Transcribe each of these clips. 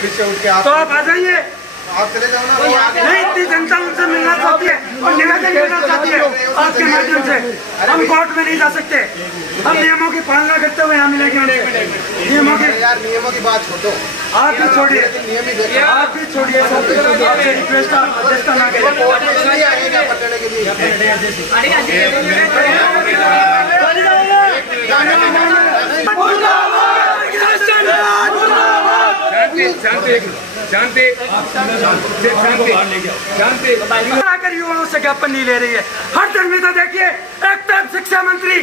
Office से उठ के आप तो आप आ जाइए, आप चले जाओ ना। नहीं, इतनी जनता उनसे मिलना चाहती है और निवेदन करना चाहती है आपके माध्यम से। हम कोर्ट में नहीं जा सकते, हम नियमों की पालना करते हुए यहाँ मिलेंगे उनसे। नियमों की यार नियमों की बात छोड़ो, आप भी छोड़िए, नियम ही देखो, आप भी छोड़िए, आपसे रिक्वेस्ट ना करें। पकड़ने के लिए शांति आकर युवाओं से ज्ञापन नहीं ले रही है। हर धर्मिता देखिए, एक तरफ शिक्षा मंत्री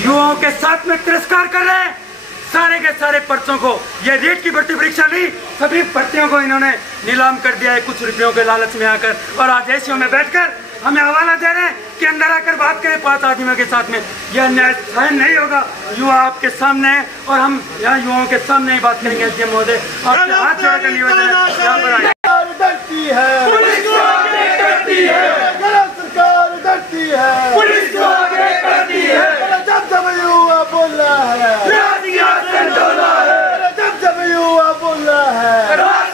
युवाओं के साथ में तिरस्कार कर रहे हैं सारे के सारे पर्चों को। ये रीट की भर्ती परीक्षा नहीं, सभी भर्तियों को इन्होंने नीलाम कर दिया है कुछ रुपयों के लालच में आकर, और आज एसीओ में बैठकर हमें हवाला दे रहे हैं कि अंदर आकर बात करें 5 आदमियों के साथ में। यह अन्याय सहन नहीं होगा। युवा आपके सामने है और हम यहाँ युवाओं के सामने ही बात करेंगे। एसडीएम महोदय, आपके हाथ जोड़कर निवेदन है, यहाँ पर आइए। डरती है, पुलिस को आगे करती है, सरकार डरती है, पुलिस को आगे करती है। जब युवा बोल रहा है, सिंहासन डोला है, जब युवा बोल रहा है,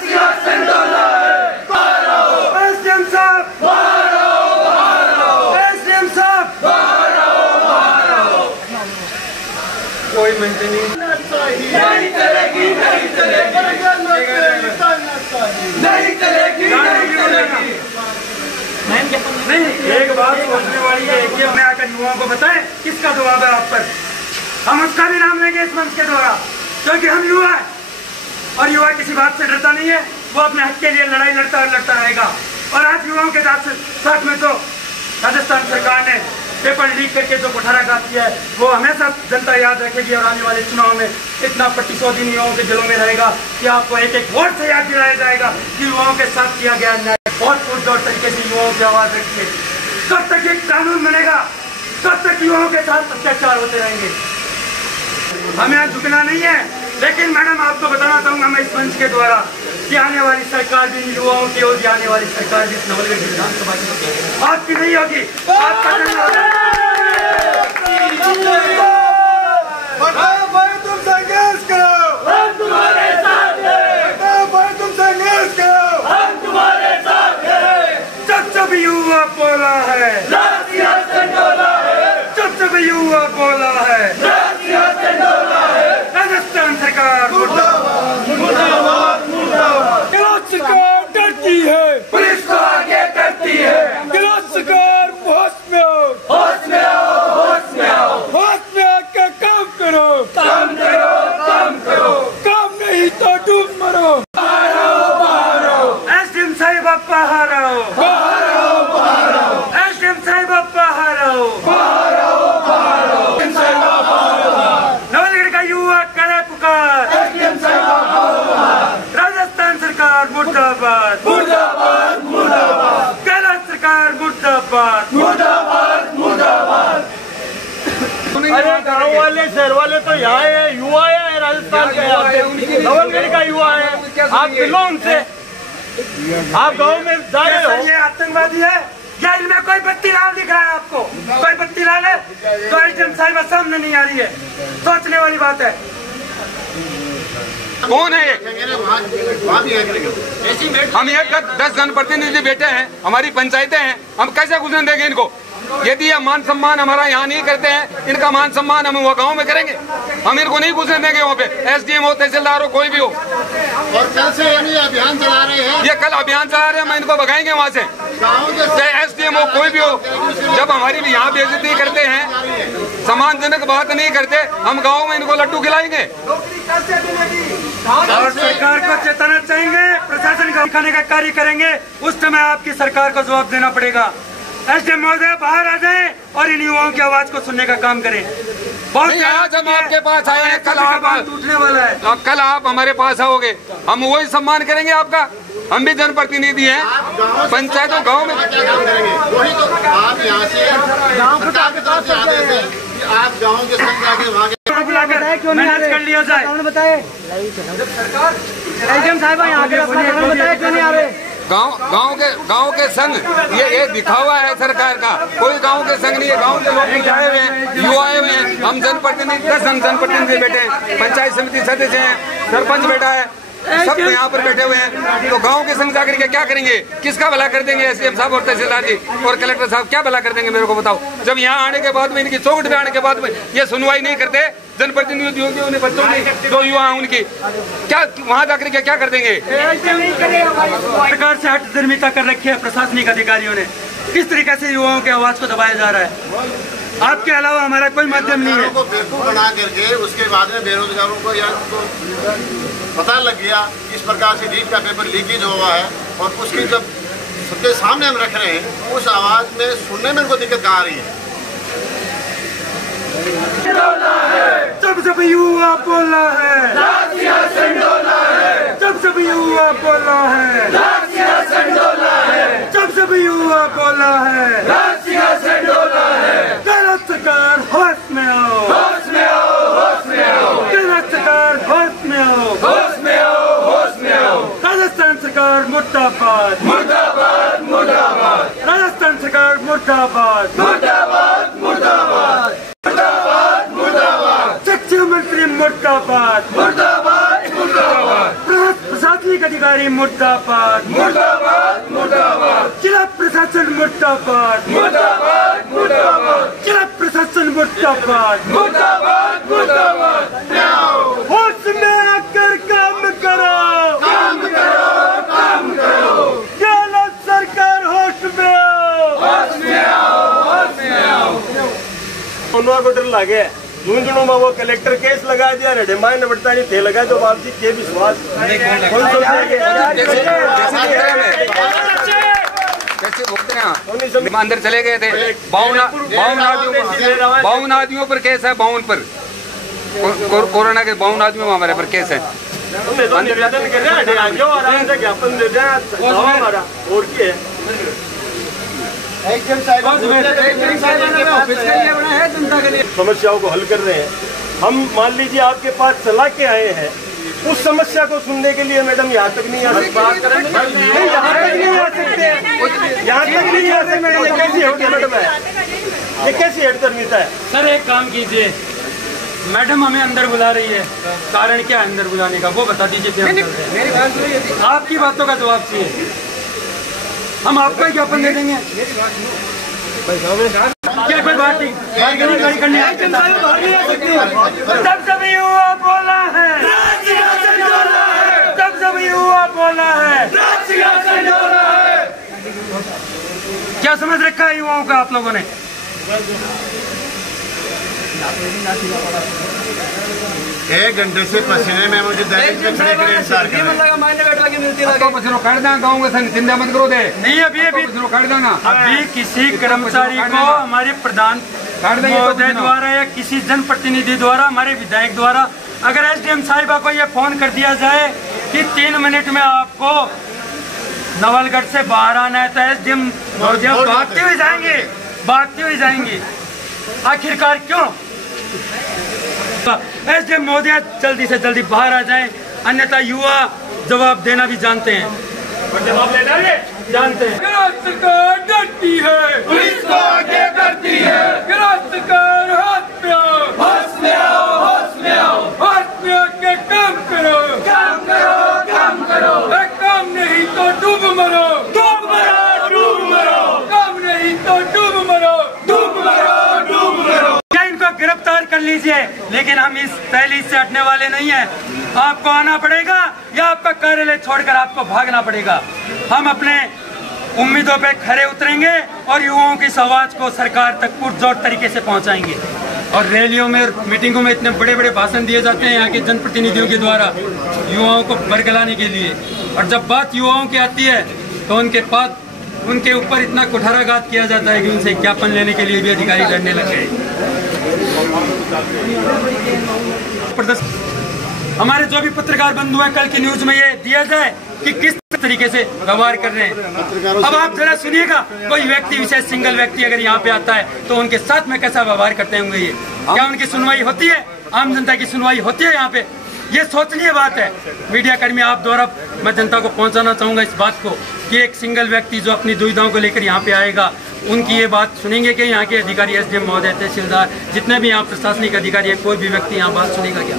सिंहासन डोला है। एसडीएम साहब, एसडीएम साहब, कोई मेंटेनिंग नहीं चलेगी, नहीं चलेगी, नहीं चलेगी, नहीं। एक बात सोचने वाली है कि हमें आकर युवाओं को बताएं किसका दबाव है आप पर। हम उसका भी नाम लेंगे इस मंच के द्वारा, क्योंकि हम युवा है और युवा किसी बात से डरता नहीं है। वो अपने हक के लिए लड़ाई लड़ता और लड़ता रहेगा। और आज युवाओं के साथ में तो राजस्थान सरकार ने पेपर लीक करके जो कुठाराघात किया है वो हमेशा जनता याद रखेगी। और आने वाले चुनाव में इतना प्रतिशोधन युवाओं के दिलों में रहेगा कि आपको एक एक वोट से याद दिलाया जाएगा कि युवाओं के साथ किया गया अन्याय। बहुत पुरजोर तरीके से युवाओं की आवाज रखिए। कब तक एक कानून बनेगा, कब तक युवाओं के साथ अत्याचार होते रहेंगे। हमें यहाँ झुकना नहीं है। लेकिन मैडम, आपको बताना चाहूंगा मैं इस मंच के द्वारा कि आने वाली सरकार भी युवाओं की होगी, आने वाली सरकार भी नवलगढ़ विधानसभा की आपकी नहीं होगी, आपका नहीं होगा। भाई तुम संघर्ष करो, हम तुम्हारे साथ हैं। भाई तुम संघर्ष करो, हम तुम्हारे साथ हैं। जब युवा बोला है, सिंहासन डोला है, जब युवा बोला है, सिंहासन डोला है। राजस्थान सरकार मुर्दाबाद, मुर्दाबाद, मुर्दाबाद। सरकार डरती है, पुलिस को आगे करती है। सरकार होश में आओ, होश में आओ, होश में आओ, होश में आकर काम करो, काम करो, काम करो। काम नहीं तो डूब मरो। बाहर आओ, बाहर आओ। एसडीएम साहिब आप बाहर आओ, बाहर आओ, बाहर आओ। एसडीएम साहिब आप बाहर आओ, बाहर आओ, बाहर आओ। नवलगढ़ का युवा करे पुकार, राजस्थान सरकार मुर्दाबाद, मुर्दाबाद, मुर्दाबाद, कैलाश सरकार मुर्दाबाद, मुर्दाबाद, मुर्दाबाद। अरे गाँव वाले शहर वाले तो यहाँ है, युवा है राजस्थान के, नवलगढ़ का युवा है। आप मिलो उनसे, आप गाँव में जा रहे हो। ये आतंकवादी है या इनमें कोई बत्ती लाल दिख रहा है आपको? कोई बत्ती लाल है तो एसडीएम साहिबा सामने नहीं आ रही है। सोचने वाली बात है। कौन है ये? हम एक 10 जनप्रतिनिधि बैठे हैं, हमारी पंचायतें हैं, हम कैसे घुसने देंगे इनको? यदि ये मान सम्मान हमारा यहाँ नहीं करते हैं, इनका मान सम्मान हम वो गाँव में करेंगे। हम इनको नहीं घुसने देंगे वहाँ पे, एसडीएम हो, तहसीलदार हो, कोई भी हो। और कल से ये अभियान चला रहे हैं, ये कल अभियान चला रहे हैं, हम इनको भगाएंगे वहाँ से, चाहे एसडीएम हो, कोई भी हो। जब हमारी भी यहाँ बेइज्जती करते हैं, सम्मानजनक बात नहीं करते, हम गाँव में इनको लड्डू खिलाएंगे। और सरकार को चेताना चाहेंगे, प्रशासन को दिखाने का कार्य करेंगे, उस समय आपकी सरकार को जवाब देना पड़ेगा। एसडीएम महोदय बाहर आ जाएं और इन युवाओं की आवाज को सुनने का काम करें। बहुत आज हम आपके पास आए हैं, कल आप टूटने वाला है, कल आप हमारे पास आओगे, हम वही सम्मान करेंगे आपका। हम भी जनप्रतिनिधि हैं, पंचायतों गाँव में क्या काम करेंगे? वही तो आप यहाँ से सरकार के तरफ से आदेश है कि आप गाँव के संग जाके वहाँ मैनेज कर लिया जाए। बताए एसडीएम साहब यहाँ के बताया क्यों नहीं आ रहे? गांव के संघ ये दिखावा है सरकार का। कोई गांव के संघ नहीं है, गांव के लोग भी आए हुए हैं, युवा आए हुए हैं। हम जनप्रतिनिधि 10 जनप्रतिनिधि बैठे हैं, पंचायत समिति सदस्य हैं, सरपंच बैठा है, सब तो यहाँ पर बैठे हुए हैं, तो गांव के संग जाकर के क्या करेंगे? किसका भला कर देंगे? एसडीएम साहब और तहसीलदार जी और कलेक्टर साहब क्या भला कर देंगे मेरे को बताओ? जब यहाँ आने के बाद में, इनकी चौकट पे आने के बाद में ये सुनवाई नहीं करते जनप्रतिनिधियों की, उन्हें बच्चों की जो युवा हैं उनकी, क्या वहाँ जाकर के क्या कर देंगे? सरकार से हठधर्मिता कर रखी है प्रशासनिक अधिकारियों ने। किस तरीके से युवाओं के आवाज को दबाया जा रहा है? आपके अलावा हमारा कोई माध्यम नहीं है। बेवकूफ बना करके उसके बाद में बेरोजगारों को या पता लग गया इस प्रकार से नीट का पेपर लीकेज हुआ है, और उसकी जब सबके सामने हम रख रहे हैं, उस आवाज में सुनने में उनको दिक्कत कहाँ आ रही है? जब युवा बोला है, जब युवा बोला है, जब युवा बोला है, गलत सरकार होश में आओ, होश में आओ, होश में आओ, गलत सरकार होश में आओ, होश में आओ, होश में आओ, राजस्थान सरकार मुर्दाबाद, मुर्दाबाद, मुर्दाबाद, राजस्थान सरकार मुर्दाबाद, मुर्दाबाद, मुर्दाबाद, मुर्दाबाद, मुर्दाबाद, शिक्षा मंत्री मुर्दाबाद, मुर्दाबाद, मुर्दाबाद, प्रशासनिक अधिकारी मुर्दाबाद, मुर्दाबाद, मुर्दाबाद, जिला प्रशासन मुर्दाबाद, मुर्दाबाद, मुर्दाबाद, जिला प्रशासन मुर्दाबाद, मुर्दाबाद, मुर्दाबाद, होश में आकर काम करो, काम करो, काम करो, गलत सरकार होश में आओ, होश में आओ, होश में आओ। उन्होंने को डर लगे झुंझुनू में वो कलेक्टर केस लगा दिया, रेडेमाइन ने बढ़ता नहीं थे लगा, तो वापसी के विश्वास कैसे भुगते हैं? अंदर चले गए थे, 52 आदमियों पर केस है, 52 पर कोरोना के 52 आदमियों में हमारे पर केस है। निवेदन कर रहे हैं, आराम से ज्ञापन दे दें हमारा, और क्या है? समस्याओं को हल कर रहे हैं हम। मान लीजिए आपके पास सलाह के आए हैं, उस समस्या को सुनने के लिए मैडम यहाँ तक नहीं आ सकते, यहाँ तक नहीं आ सकते, यहाँ तक नहीं आ सकते मैडम। ये कैसी होगी मैडम? ये कैसी हठधर्मिता है? सर एक काम कीजिए, मैडम हमें अंदर बुला रही है, कारण क्या है अंदर बुलाने का वो बता दीजिए। आपकी बातों का जवाब चाहिए, हम आपको ज्ञापन दे देंगे। क्या कोई बात नहीं, गाड़ी करने जब युवा बोला है, जब युवा बोला है, क्या समझ रखा है युवाओं का आप लोगों ने? एक घंटे से पसीने में मुझे दैनिक में खड़े खड़े इंतजार कर मत करो दे नहीं। अभी किसी कर्मचारी को हमारे प्रधान महोदय द्वारा या किसी जनप्रतिनिधि द्वारा, हमारे विधायक द्वारा, अगर एसडीएम साहिबा को ये फोन कर दिया जाए कि 3 मिनट में आपको नवलगढ़ से बाहर आना है, तो एसडीएम भागते हुए जाएंगे, भागते हुए जाएंगे। आखिरकार क्यों? एसडीएम महोदय जल्दी से जल्दी बाहर आ जाएं, अन्यथा युवा जवाब देना भी जानते हैं, जवाब लेना भी जानते हैं। सरकार डरती है, पुलिस को आगे करती है, सरकार हाथ में आओ, होश में आओ, होश में आओ, हाथ में आके काम करो, काम करो, काम करो, काम नहीं तो डूब मरो, डूब मरो, डूब मरो, काम नहीं तो डूब मरो, डूब मरो, डूब मरो। इनको गिरफ्तार कर लीजिए, लेकिन हम इस दहलीज से हटने वाले नहीं हैं। आपको आना पड़ेगा या आपका कार्यालय छोड़कर आपको भागना पड़ेगा। हम अपने उम्मीदों पे खरे उतरेंगे और युवाओं की आवाज को सरकार तक पुरजोर तरीके से पहुंचाएंगे। और रैलियों में और मीटिंगों में इतने बड़े बड़े भाषण दिए जाते हैं यहाँ के जनप्रतिनिधियों के द्वारा युवाओं को बरगलाने के लिए, और जब बात युवाओं की आती है तो उनके ऊपर इतना कुठाराघात किया जाता है कि उनसे ज्ञापन लेने के लिए भी अधिकारी डरने लग गए। हमारे जो भी पत्रकार बंधु हैं, कल की न्यूज में ये दिया जाए कि किस तरीके से व्यवहार कर रहे हैं। अब आप जरा सुनिएगा, कोई व्यक्ति विशेष सिंगल व्यक्ति अगर यहाँ पे आता है तो उनके साथ में कैसा व्यवहार करते होंगे ये? क्या उनकी सुनवाई होती है? आम जनता की सुनवाई होती है यहाँ पे? ये सोचनीय बात है। मीडिया कर्मी आप द्वारा मैं जनता को पहुंचाना चाहूंगा इस बात को कि एक सिंगल व्यक्ति जो अपनी दुविधाओं को लेकर यहाँ पे आएगा, उनकी ये बात सुनेंगे कि यहाँ के अधिकारी, एसडीएम महोदय, तहसीलदार, जितने भी यहाँ प्रशासनिक अधिकारी है, कोई भी व्यक्ति यहाँ बात सुनेगा क्या?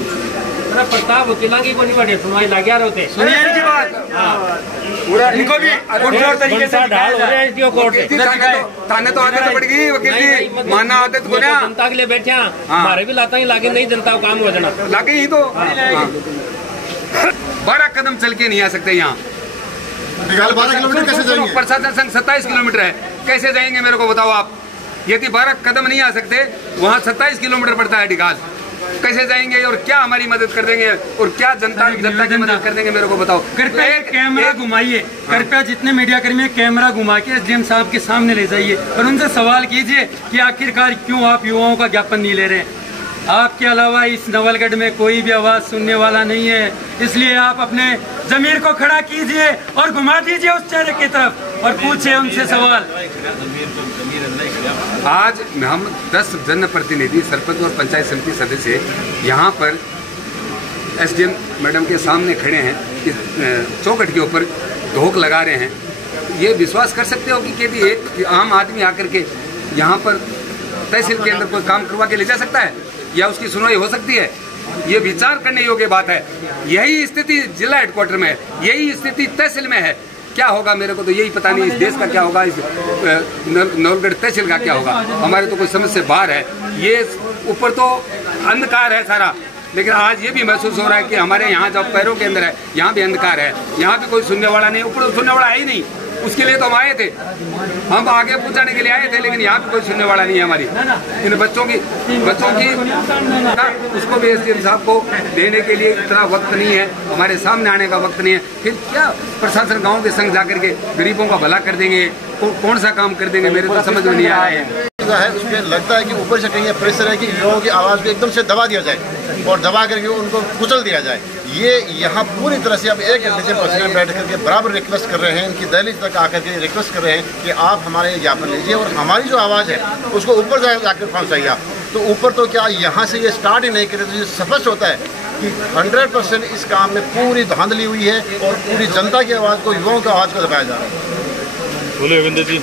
अपना प्रताप वकीला की कोनी बड़े सुनवाई लग गया रहते सुनिए इनकी बात। पूरा इनको भी कठोर तरीके से ढाल हो रहा है एसडीओ कोर्ट थाने तो आदत पड़ेगी वकील जी, मानना आदत को ना। जनता के लिए बैठे हमारे भी लाता ही लागे नहीं, जनता को काम हो जाना लागे ही तो 12 कदम चल के नहीं आ सकते यहाँ। 12 किलोमीटर कैसे जाएंगे? प्रशासन संघ 27 किलोमीटर है, कैसे जाएंगे मेरे को बताओ आप। यदि 12 कदम नहीं आ सकते, वहाँ 27 किलोमीटर पड़ता है डिगाल, कैसे जाएंगे और क्या हमारी मदद कर देंगे और क्या जनता की मदद कर देंगे मेरे को बताओ। कृपया कैमरा घुमाइए, कृपया जितने मीडिया कर्मी कैमरा घुमा के एसडीएम साहब के सामने ले जाइए और उनसे सवाल कीजिए कि आखिरकार क्यों आप युवाओं का ज्ञापन नहीं ले रहे हैं। आपके अलावा इस नवलगढ़ में कोई भी आवाज सुनने वाला नहीं है, इसलिए आप अपने जमीर को खड़ा कीजिए और घुमा दीजिए उस चेहरे की तरफ और पूछिए उनसे सवाल। आज हम 10 जनप्रतिनिधि, सरपंच और पंचायत समिति सदस्य यहाँ पर एसडीएम मैडम के सामने खड़े हैं, इस चौखट के ऊपर धोख लगा रहे हैं। ये विश्वास कर सकते हो कि यदि एक आम आदमी आकर के यहाँ पर तहसील के अंदर कोई काम करवा के ले जा सकता है या उसकी सुनवाई हो सकती है? ये विचार करने योग्य बात है। यही स्थिति जिला हेडक्वार्टर में है, यही स्थिति तहसील में है। क्या होगा मेरे को तो यही पता नहीं, इस देश का क्या होगा, इस नवलगढ़ तहसील का क्या होगा। हमारे तो कोई समझ से बाहर है। ये ऊपर तो अंधकार है सारा, लेकिन आज ये भी महसूस हो रहा है कि हमारे यहाँ जो पैरों के अंदर है, यहाँ भी अंधकार है, यहाँ भी कोई सुनने वाला नहीं, ऊपर सुनने वाला है ही नहीं। उसके लिए तो हम आए थे, हम आगे पहुंचाने के लिए आए थे, लेकिन यहाँ पे कोई सुनने वाला नहीं है हमारी। इन बच्चों की उसको भी एसडीएम साहब को देने के लिए इतना वक्त नहीं है, हमारे सामने आने का वक्त नहीं है। फिर क्या प्रशासन गांव के संग जाकर के गरीबों का भला कर देंगे, कौन सा काम कर देंगे, मेरे तो समझ में नहीं आया है। उसमें लगता है कि ऊपर से कहीं प्रेशर है कि लोगों की आवाज़ को एकदम से दबा दिया जाए और दबा करके उनको कुचल दिया जाए। ये यहाँ पूरी तरह से अब एक घंटे से पसीने बैठ करके बराबर रिक्वेस्ट कर रहे हैं, इनकी दहलीज तक आकर के रिक्वेस्ट कर रहे हैं कि आप हमारे ज्ञापन लीजिए और हमारी जो आवाज़ है उसको ऊपर जाकर पहुँचाइए आप। तो ऊपर तो क्या यहाँ से ये स्टार्ट ही नहीं करे तो ये स्पष्ट होता है कि 100% इस काम में पूरी धांधली हुई है और पूरी जनता की आवाज़ को, युवाओं की आवाज़ को दबाया जा रहा है। बोले अविंदर जी।